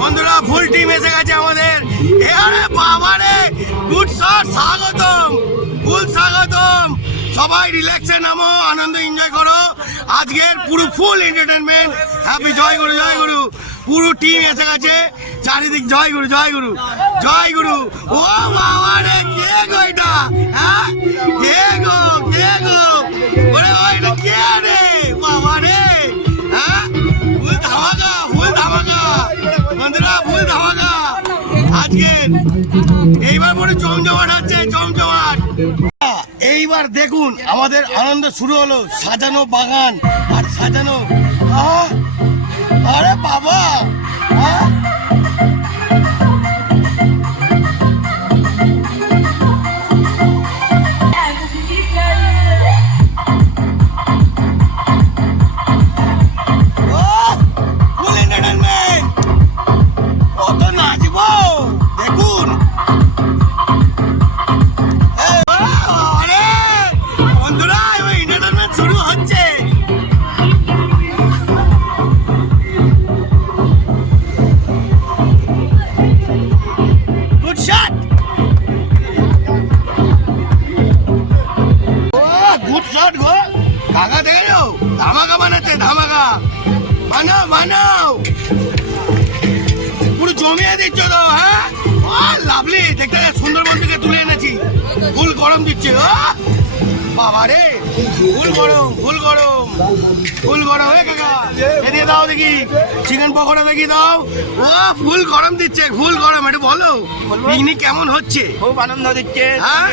বন্ধুরা full team এসে গেছে আমাদের। আরে বাবা রে, গুড শট, স্বাগতম, ফুল স্বাগতম। সবাই রিল্যাক্সে নামো, আনন্দ এনজয় করো। আজকের পুরো ফুল এন্টারটেনমেন্ট। হ্যাপি জয় গুরু, জয় গুরু। পুরো টিম এসে গেছে, চারিদিক জয় গুরু, জয় গুরু, জয় গুরু। ও বাবা রে, কে গো এটা? হ্যাঁ, কে গো, কে গো? ওরে ওইটা কে রে? বাবা রে, হ্যাঁ, ফুল ধামাকা, ফুল ধামাকা বন্ধুরা, ফুল ধামাকা আজকে। এইবার পরে জমজমাট আছে, জমজমাট। এইবার দেখুন আমাদের আনন্দ শুরু হলো। সাজানো বাগান আর সাজানো, আরে বাবা, ফুল এন্টারটেনমেন্ট, কত নাচবো দেখুন। বন্ধুরা এবার এন্টারটেনমেন্ট শুরু হচ্ছে। গুড শট, ও গুড শট গো কাকা, দেখো ধামাকা বানাচ্ছে, ধামাকা বানাও, বানাও, পুরো জমিয়ে দিচ্ছ তো। হ্যাঁ, লাভলি, দেখতে সুন্দরবন থেকে তুলে এনেছি। ফুল গরম দিচ্ছে, বাবা রে, ফুল গরম, ফুল গরম, ফুল গরম। কাকা এদিকে দাও দেখি, চিকেন পকোড়া দেখি দাও। ও ফুল গরম দিচ্ছে, ফুল গরম। একটু বলো পিকনিক কেমন হচ্ছে? খুব আনন্দ দিচ্ছে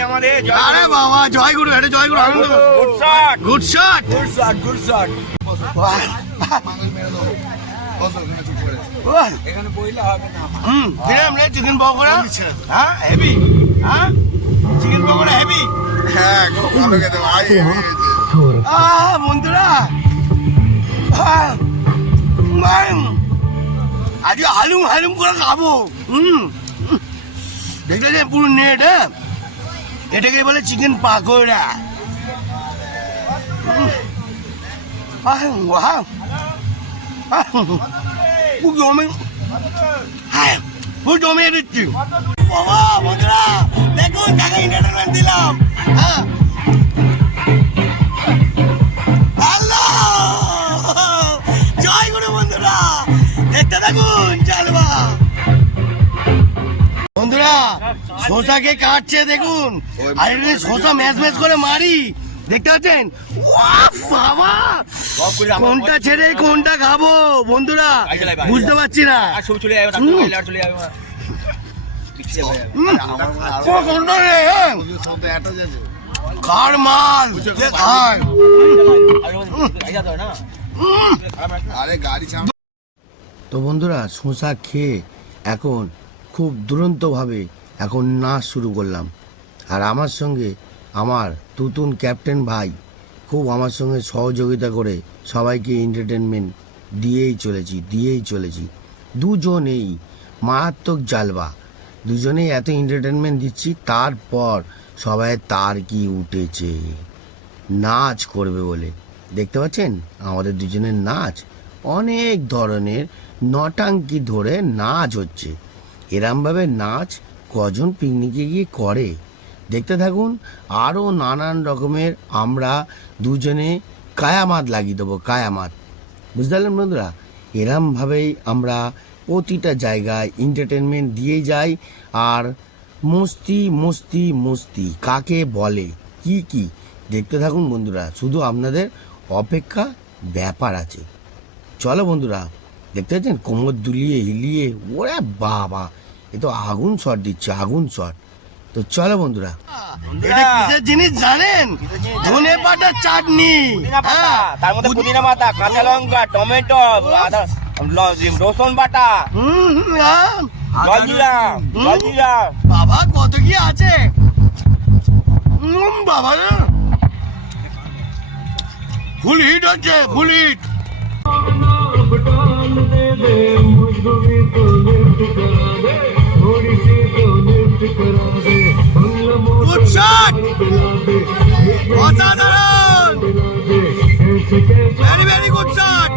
আমাদের। আরে বাবা, জয় গুরু, এটা জয় গুরু, আনন্দ। Good shot, good shot, good shot, good shot. এখানে বইলে হবে না। দিলাম রে চিকেন পকোড়া। হ্যাঁ, হেভি। হ্যাঁ, চিকেন পকোড়া হেভি। হ্যাঁ, খুব ভালো খেতে ভাই। বন্ধুরা আজ হালুম হালুম করে খাবো। দেখলে যে পুরো নেট, এটাকে বলে চিকেন পাকোড়া। খুব জমিয়ে দিচ্ছি বাবা। বন্ধুরা দেখুন, কাকা এন্টারটেনমেন্ট দিলাম। হ্যাঁ, জয় গুরু বন্ধুরা, দেখতে থাকুন, চালবা। বন্ধুরা শশাকে কাটছে দেখুন, আর এটা শশা ম্যাচ ম্যাচ করে মারি, দেখতে পাচ্ছেন? বাবা, কোনটা ছেড়ে কোনটা খাবো বন্ধুরা বুঝতে পারছি না। কার মাল তো বন্ধুরা, শশা খেয়ে এখন খুব দুরন্তভাবে এখন নাচ শুরু করলাম। আর আমার সঙ্গে আমার তুতুন ক্যাপ্টেন ভাই খুব আমার সঙ্গে সহযোগিতা করে সবাইকে এন্টারটেনমেন্ট দিয়েই চলেছি। দুজনেই মারাত্মক জালবা, দুজনেই এত এন্টারটেনমেন্ট দিচ্ছি। তারপর সবাই তার কি উঠেছে নাচ করবে বলে, দেখতে পাচ্ছেন আমাদের দুজনের নাচ। অনেক ধরনের নটাঙ্কি ধরে নাচ হচ্ছে। এরমভাবে নাচ কজন পিকনিকে গিয়ে করে, দেখতে থাকুন। আরও নানান রকমের আমরা দুজনে কায়ামাত লাগিয়ে দেবো, কায়ামাত, বুঝতে পারলেন বন্ধুরা? এরমভাবেই আমরা প্রতিটা জায়গায় এন্টারটেনমেন্ট দিয়ে যাই। আর মস্তি মস্তি মস্তি কাকে বলে, কি দেখতে থাকুন বন্ধুরা। শুধু আপনাদের অপেক্ষা ব্যাপার আছে। চলো বন্ধুরা, দেখতে পাচ্ছেন কোমর দুলিয়ে হিলিয়ে, ওরে বাবা, এ তো আগুন শট দিচ্ছে, আগুন শট। তো চলো বন্ধুরা, এটা কিসের জিনিস জানেন? ধনে পাতার চাটনি, তার মধ্যে পুদিনা পাতা, কাঁচা লঙ্কা, টমেটো, রসুন বাটা, জলজিরা। বাবা কত কি আছে বাবা, ফুল হিট হচ্ছে, ফুল হিট। গুড শট, অসাধারণ। Very very good shot.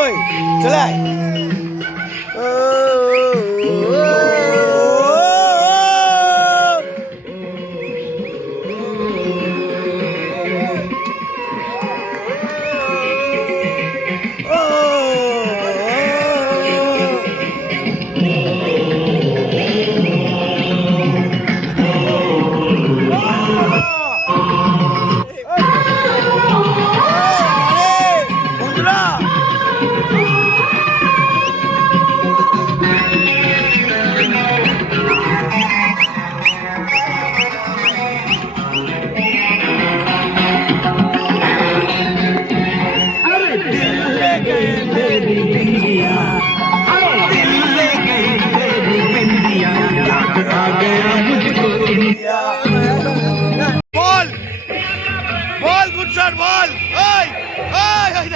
ওই চলে আয়। বল বল গুড শট বল। ওই ওই ওই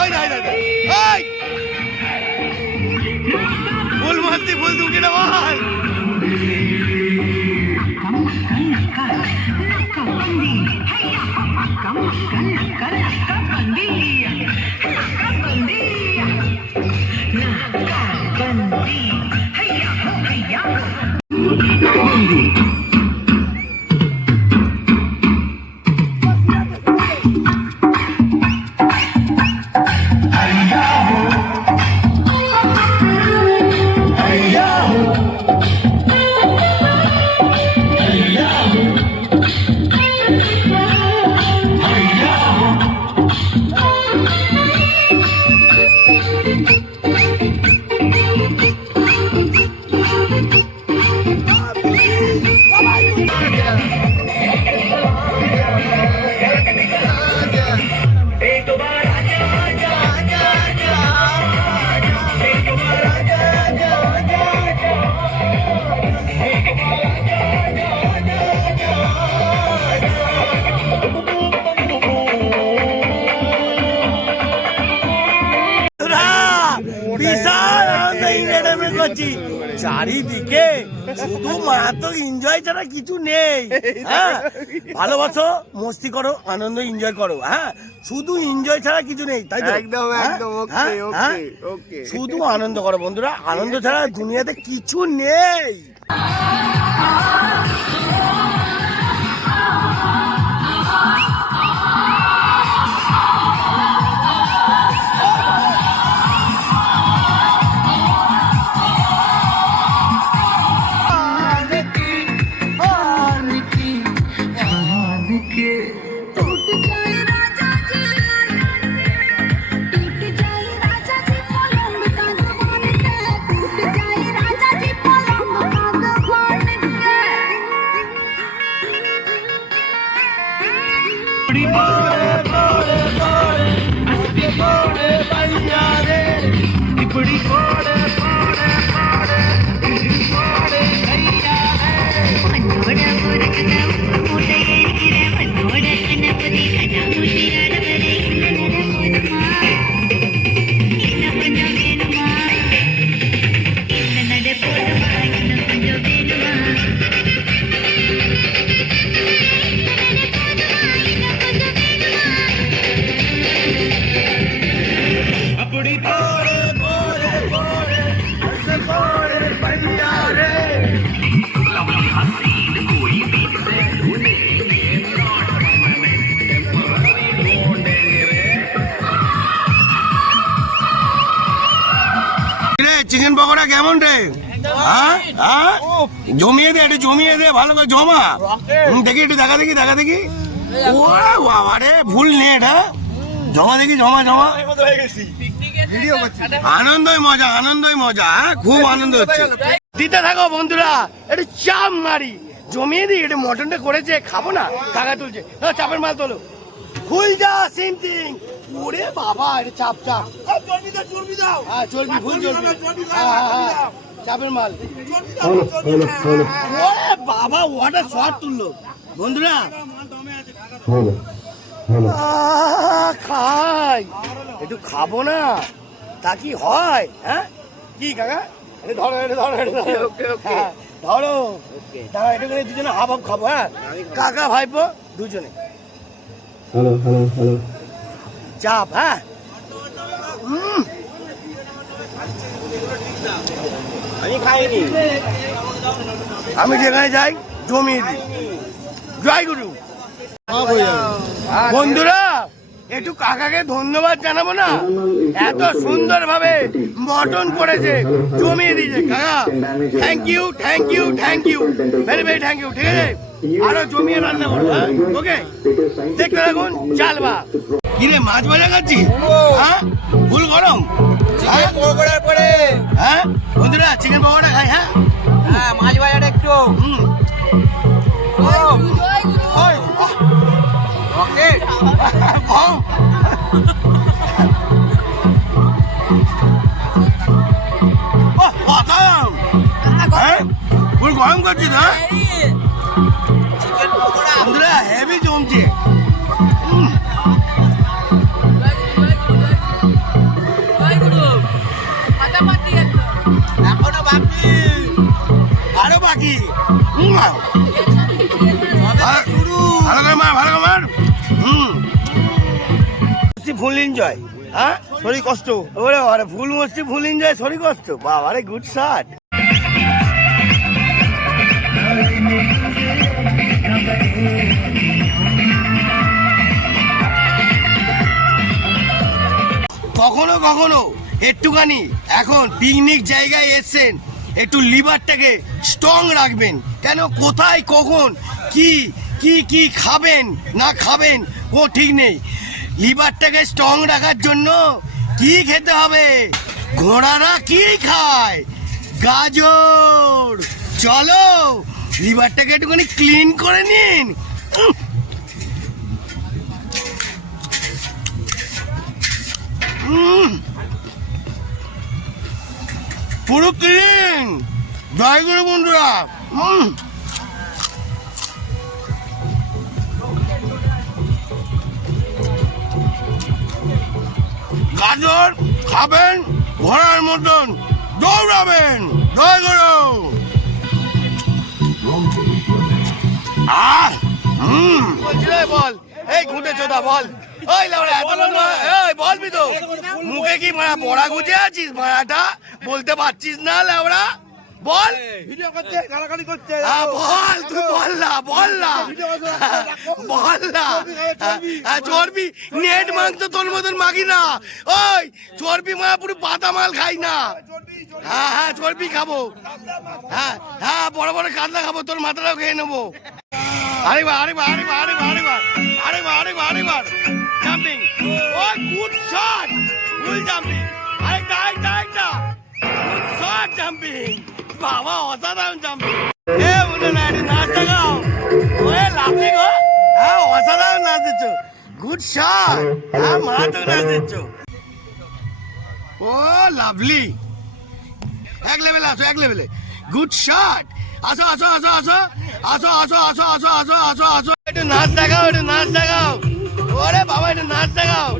ওই ওই ফুল মারতি ফুল দুকে না বল। বিশাল আনন্দ এন্টারটেইনমেন্ট করছি, চারিদিকে শুধু মারাত্মক এনজয় ছাড়া কিছু নেই। হ্যাঁ, ভালোবাসো, মস্তি করো, আনন্দ এনজয় করো। হ্যাঁ, শুধু এনজয় ছাড়া কিছু নেই, তাই তো? একদম একদম ওকে ওকে ওকে। শুধু আনন্দ করো বন্ধুরা, আনন্দ ছাড়া দুনিয়াতে কিছু নেই। চিকেন পকোড়া কেমন রে? জমিয়ে দে, একটু জমিয়ে দে, ভালো করে জমা। দেখি একটু দেখা দেখি, দেখা দেখি। ও বাবা রে, ভুল নেট। হ্যাঁ, জমা দেখি, জমা জমা। আনন্দই মজা, আনন্দই মজা। হ্যাঁ, খুব আনন্দ হচ্ছে। দিতে থাকো বন্ধুরা, একটু চাপ মারি, জমিয়ে দিই। একটু মটনটা করেছে, খাবো না, টাকা তুলছে। চাপের মাল তোলো, খুল যা সেম থিং। ওরে বাবা, এটা চাপ চাপ। হ্যাঁ, চর্বি, ফুল চর্বি। চাপের মাল। ওরে বাবা, ওয়াটার শট তুললো বন্ধুরা। খাই, একটু খাবো না, তা কি হয়? হ্যাঁ, কি কাকা, ধরো ধরো, ধরো দাঁড়া, এটা করে দুজনে হাফ হাফ খাবো। হ্যাঁ, কাকা ভাইপো দুজনে চাপ। হ্যাঁ, আমি খাইনি, আমি যেখানে যাই জমিয়ে দিই। জয় গুরু। বন্ধুরা, একটু কাকাকে ধন্যবাদ জানাবো না? এত সুন্দর ভাবে মটন করেছে, জমিয়ে দিয়েছে। কাকা thank you, thank you, thank you, very very thank you. ঠিক আছে, আরো জমিয়ে রান্না করবো। ওকে, দেখতে থাকুন। চালবা কিরে, মাছ ভাজা খাচ্ছি? হ্যাঁ, ফুল গরম। পকোড়ার পরে হ্যাঁ বন্ধুরা, চিকেন পকোড়া খাই। হ্যাঁ, হ্যাঁ, মাছ ভাজাটা একটু ওকে। ফুল গরম করছি না বন্ধুরা, হেভি জমছে। এখনো বাকি, আরো বাকি। শুরু। ভালো করে মার, ভালো করে মার। Full enjoy. হ্যাঁ, শরীর কষ্ট। ওরে আরে, ফুল মস্তি, ফুল এনজয়, শরীর কষ্ট। বাবা রে, গুড শট। কখনো কখনো একটুখানি, এখন পিকনিক জায়গায় এসছেন, একটু লিভারটাকে স্ট্রং রাখবেন। কেন, কোথায় কখন কি কি কি খাবেন না খাবেন ও ঠিক নেই। লিভারটাকে স্ট্রং রাখার জন্য কি খেতে হবে? ঘোড়ারা কি খায়? গাজর। চলো লিভারটাকে একটুখানি ক্লিন করে নিন। পুরো ক্লিন। জয় গুরু বন্ধুরা। গাজর খাবেন, ঘোড়ার মতন দৌড়াবেন। জয় গুরু। বল, এই ঘুটে চোদা বল। ওই লাউড়া, এত বন্ধু, এই বলবি তো? মুখে কি মারা বড়া গুজে আছিস? মারাটা বলতে পারছিস না লাউড়া? বল। ভিডিও করছে, গালাগালি করছে। বল, তুই বল না, বল না, বল না। চর্বি, নেট মাংস তোর মতন মাগি না। ওই চর্বি মারা পুরো পাতা মাল খাই না। হ্যাঁ হ্যাঁ, চর্বি খাবো। হ্যাঁ হ্যাঁ, বড় বড় কাতলা খাবো, তোর মাথাটাও খেয়ে নেবো। আরেকবার, আরেকবার, আরেকবার, আরেকবার, আরেকবার, আরেকবার, আরেকবার, আরেকবার। জাম্পিং। ওই গুড শট, ফুল জাম্পিং। আরেকটা, আরেকটা, আরেকটা। Good shot jumping. বাবা, অসাধারণ জাম্পিং। এ মনে না, একটু নাচ দেখাও। ওয়ে লাভলি গো। হ্যাঁ, অসাধারণ নাচ দিচ্ছ। Good shot. হ্যাঁ, মারাত্মক নাচ দিচ্ছ। ও লাভলি। এক লেভেলে আসো, এক লেভেলে। Good shot. আসো আসো আসো আসো আসো আসো আসো আসো আসো আসো আসো। একটু নাচ দেখাও, একটু নাচ দেখাও। ওরে বাবা, একটু নাচ দেখাও।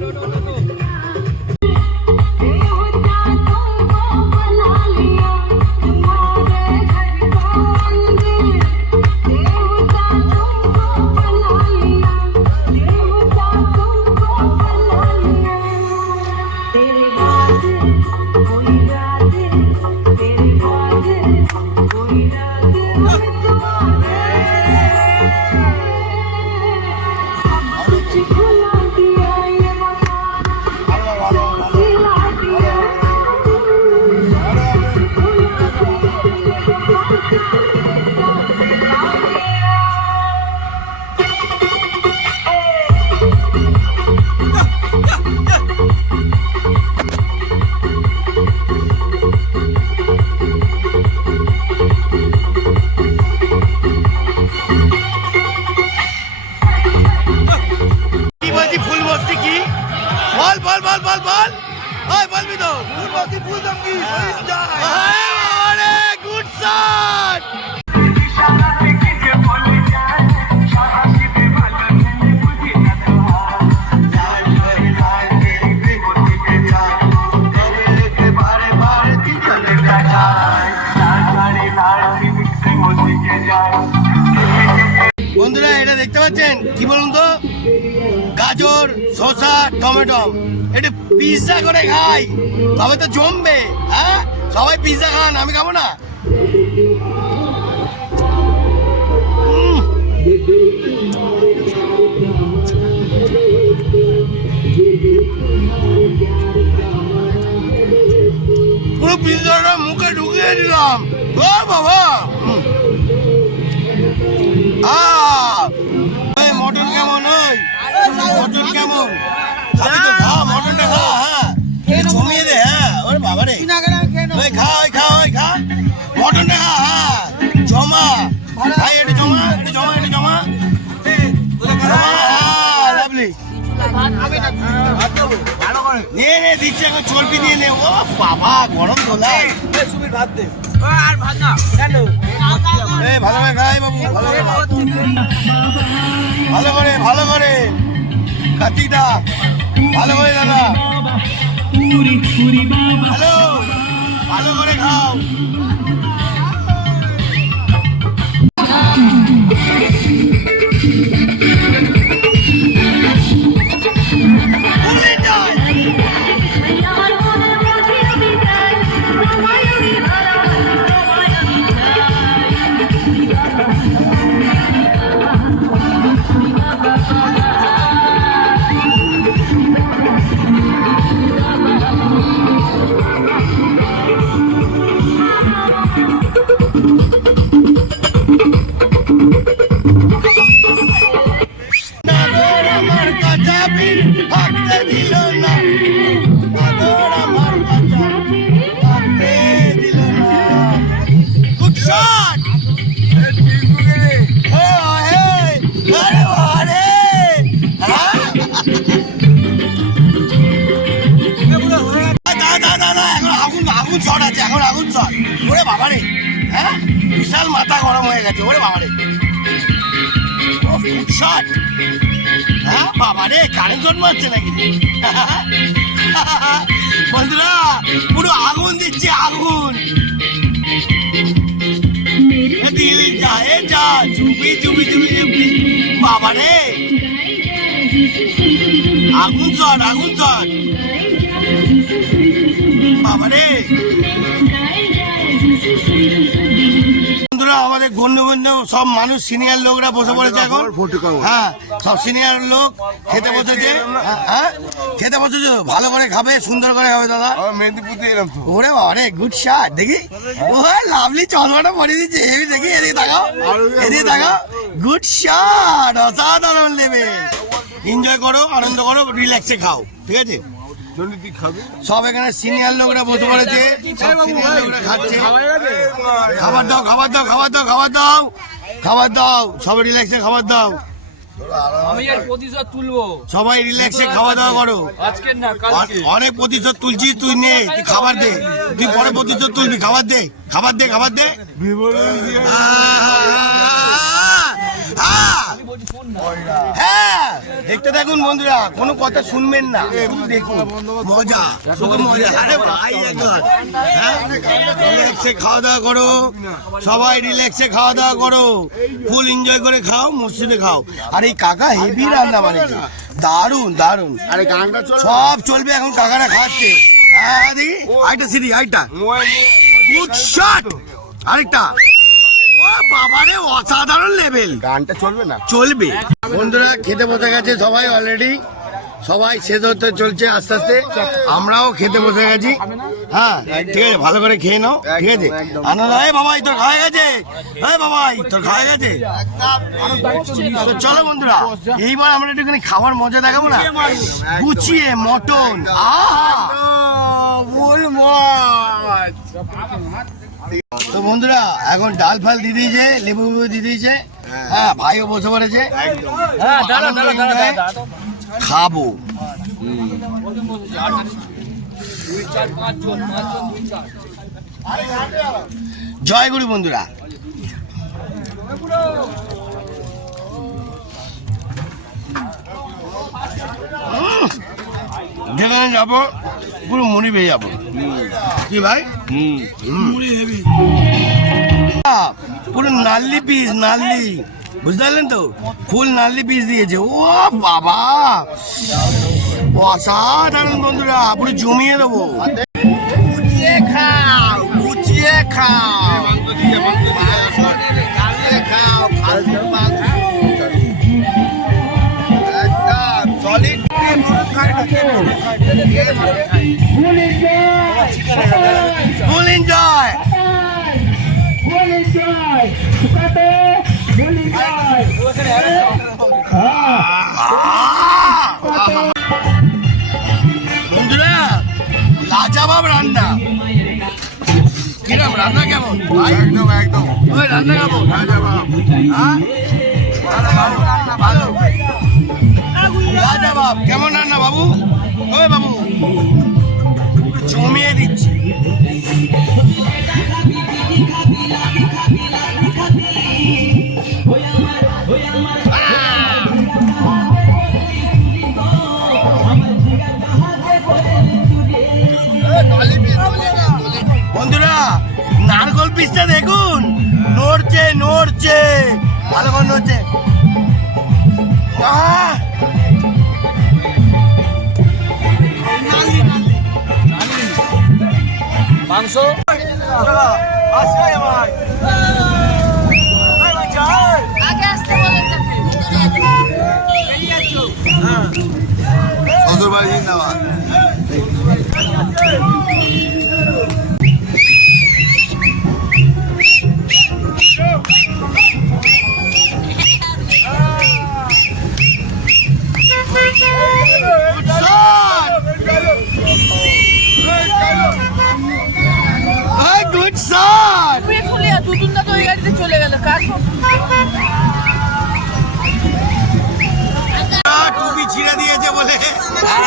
বন্ধুরা এটা দেখতে পাচ্ছেন কি বলুন তো, গাজর, শসা, টমেটো, এটা পিৎজা করে খাই তবে তো জমবে। হ্যাঁ, সবাই পিৎজা খান, আমি খাবো না? পুরো পিৎজাটা মুখে ঢুকিয়ে দিলাম। ও বাবা, মটন কেমন? ওই মটন কেমন? খাবি তো খা, মটনটা খা। হ্যাঁ, জমিয়ে দে। হ্যাঁ, ওরে বাবা রে, ওই খা, ওই খা, ওই খা, মটনটা খা। হ্যাঁ, জমা ভাই, এটা জমা, এটা জমা, এটা জমা। লাভলি, নিয়ে নে, দিচ্ছে এখন চর্বি দিয়ে নে। ও বাবা, গরম দোলাই। ভাত দে। ভালো করে খাই বাবু, ভালো করে, ভালো করে কাতিটা ভালো করে দাদা, হ্যালো, ভালো করে খাও। হ্যাঁ, বিশাল মাথা গরম হয়ে গেছে। ওরে বাবারে, হ্যাঁ বাবারে, কারেন্ট জন্ম হচ্ছে নাকি? বন্ধুরা পুরো আগুন দিচ্ছে, আগুন। দিল যায় যা চুপি চুপি চুপি চুপি, বাবারে আগুন চট, আগুন চট, বাবারে। বন্ধুরা আমাদের গণ্যমান্য সব মানুষ, সিনিয়র লোকরা বসে পড়েছে এখন। হ্যাঁ, সব সিনিয়র লোক খেতে বসেছে। হ্যাঁ, খেতে বসেছে, ভালো করে খাবে, সুন্দর করে খাবে দাদা। ওরে বাবারে, গুড শট। দেখি ও লাভলি চশমাটা পরে দিচ্ছে, হেভি। দেখি এদিকে তাকাও, এদিকে তাকাও, গুড শট, অসাধারণ লেভেল। এনজয় করো, আনন্দ করো, রিল্যাক্সে খাও, ঠিক আছে? সব এখানে সিনিয়র লোকরা বসে পড়েছে, সব সিনিয়র লোকরা খাচ্ছে। খাবার দাও, খাবার দাও, খাবার দাও, খাবার দাও, খাবার দাও, সবাই রিল্যাক্সে খাবার দাও। আমি এর প্রতিশোধ তুলবো। সবাই রিল্যাক্সে খাওয়া দাওয়া করো। আজকে না, কালকে। অনেক প্রতিশোধ তুলছিস তুই, নে তুই খাবার দে, তুই পরে প্রতিশোধ তুলবি। খাবার দে, খাবার দে, খাবার দে। হ্যাঁ, দেখতে থাকুন বন্ধুরা, কোনো কথা শুনবেন না, শুধু দেখুন, মজা, শুধু মজা। আরে ভাই, একবার রিল্যাক্সে খাওয়া দাওয়া করো, সবাই রিল্যাক্সে খাওয়া দাওয়া করো, ফুল এনজয় করে খাও, মসজিদে খাও। আর এই কাকা হেভি রান্না বানিয়েছে, দারুন দারুন। আরে গানটা সব চলবে এখন, কাকারা খাচ্ছে। হ্যাঁ, দেখি আরেকটা সিঁড়ি, আরেকটা গুড শট, আরেকটা। বাবারে, অসাধারণ লেভেল। গানটা চলবে না? চলবে। বন্ধুরা খেতে বসে গেছে সবাই অলরেডি, সবাই শেষ হতে চলছে আস্তে আস্তে। আমরাও খেতে বসে গেছি। হ্যাঁ, ঠিক আছে, ভালো করে খেয়ে নাও, ঠিক আছে? আনন্দ। এই বাবাই তোর খাওয়া গেছে? এই বাবাই তোর খাওয়া গেছে? তো চলো বন্ধুরা, এইবার আমরা একটুখানি খাবার মজা দেখাবো না? গুছিয়ে মটন, তো বন্ধুরা এখন ডাল ফাল দিয়ে দিয়েছে, লেবু দিয়ে দিয়েছে। হ্যাঁ, ভাইও বসে পড়েছে, খাবো। জয় গুরু বন্ধুরা। যেখানে যাবো পুরো মুড়ি পেয়ে যাবো, কি ভাই? পুরো নাল্লি পিস, নাল্লি, বুঝতে পারলেন তো, ফুল নাল্লি পিস দিয়েছে। ও বাবা, অসাধারণ বন্ধুরা, পুরো জমিয়ে দেবো। গুছিয়ে খাও, গুছিয়ে খাও, খাও, খাসির মাংস একদম সলিড। Full enjoy. বন্ধুরা, লাজবাব রান্না। কিরম রান্না, কেমন? একদম একদম। ওই রান্না কেমন? লাজবাব। হ্যাঁ, ভালো। লাজবাব। কেমন রান্না বাবু? ওই বাবু, জমিয়ে দিচ্ছি। বন্ধুরা, নারকল পিসটা দেখুন, নড়ছে নড়ছে, ভালো করে নড়ছে। মাংস শ্বশুর বাড়ি নেওয়া। Good shot. দুদিনটা তো ওই গাড়িতে চলে গেল। টুপি ছিঁড়ে দিয়েছে বলে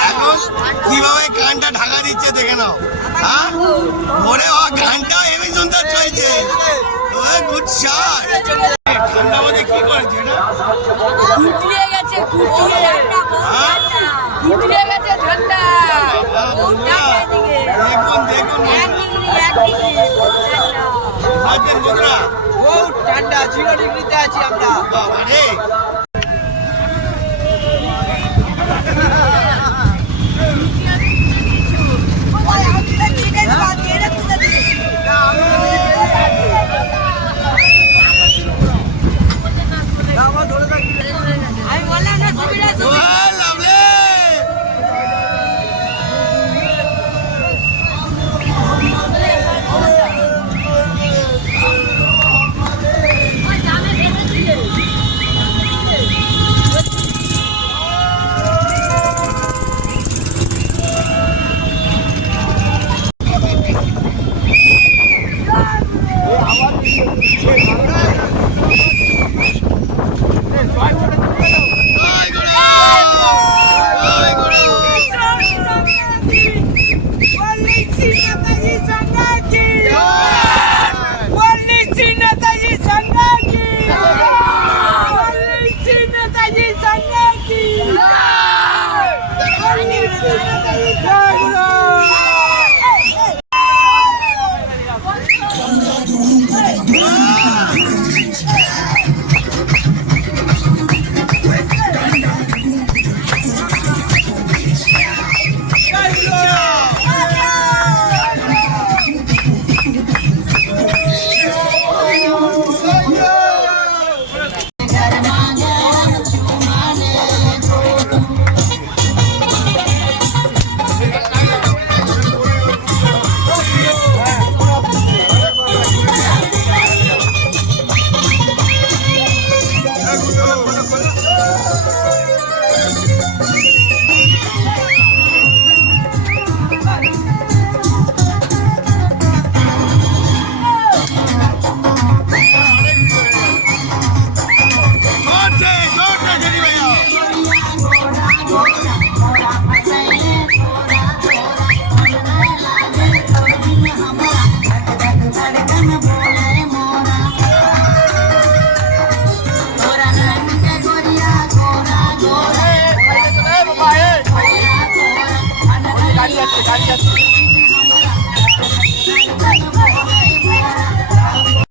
এখন কিভাবে গানটা ঢাকা দিচ্ছে দেখে নাও। হ্যাঁ, ওরে ও গানটা হেভি সুন্দর চলছে। Good shot. ঠান্ডা মধ্যে কি করেছে এটা? গুটিয়ে গেছে, গুটিয়ে গেছে ঠান্ডা। দেখুন দেখুন বন্ধুরা, ও ঠান্ডা 0 ডিগ্রিতে আছি আমরা। বাবা রে, আমি বললাম না সুবিধা গাড়ি যাচ্ছে